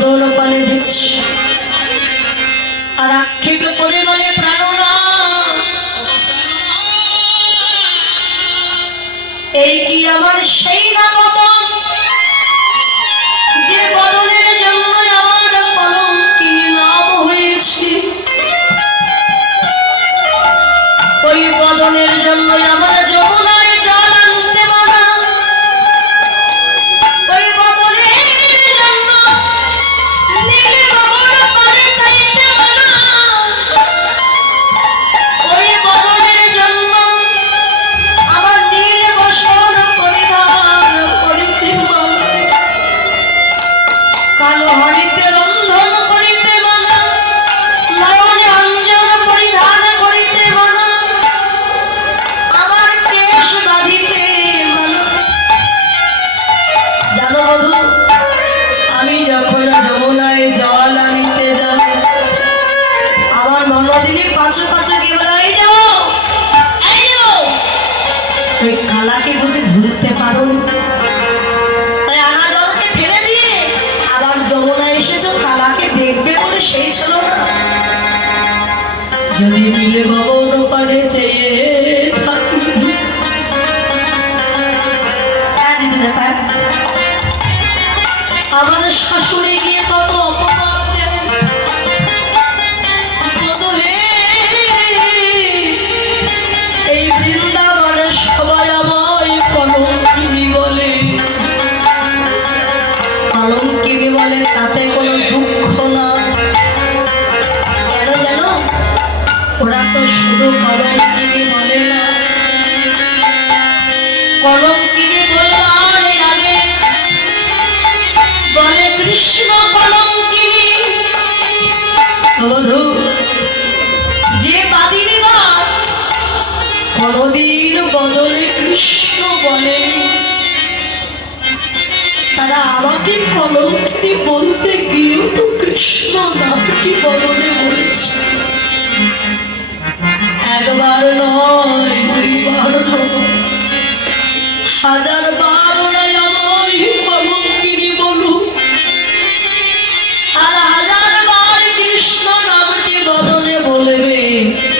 বদল পালে দিচ্ছি আর আক্ষেপ করে বলে প্রাণনা এই কি আমার সেই না বদল যে বদলের জন্য আমার কলঙ্কিনী নাম হয়েছে ওই বদলের জন্য আমার যমুনায় জল আনতে মানা ওই বদলের জন্য নীল বাবর পারে চাইতে মানা ওই বদলের জন্য আমার নীল বসন পরিধান করিতে মানা কালো হরিতে রন্ধন করিতে মানা নয়নে অঞ্জন পরিধান করিতে মানা আমার কেশ বাঁধিতে মানা জানো বধূ আমি যখন যমুনায় জল আনিতে যাব আমার ননদিনী পাঁচু পাঁচু কি বলে এই যাবো তুই খালাকে বুঝে ভুলতে পারো তাই আনা জলকে ফেলে দিয়ে আবার যমুনায় এসেছো খালাকে দেখবে বলে সেই ছিল না যদি মিলে ভবন পাড়ে চেয়ে থাকি আমার শাশুড়ি গিয়ে কত অপমান দেন এই বৃন্দাবনে সবাই আমায় কলঙ্কিনী বলে কলঙ্কিনী বলে তাতে কোনো দুঃখ না কেন জানো ওরা তো শুধু কলঙ্কিনী বলে না কলঙ্কিনী বলবার আগে বলে কৃষ্ণ কলঙ্কিনী বধূ যে বাদিনীরা কোনদিন বদলে কৃষ্ণ বলে তারা আমাকে কলঙ্কিনী বলতে গিয়েও তো কৃষ্ণ নামটি বদলে বলেছে একবার নয় দুইবার নয় হাজার বার আমায়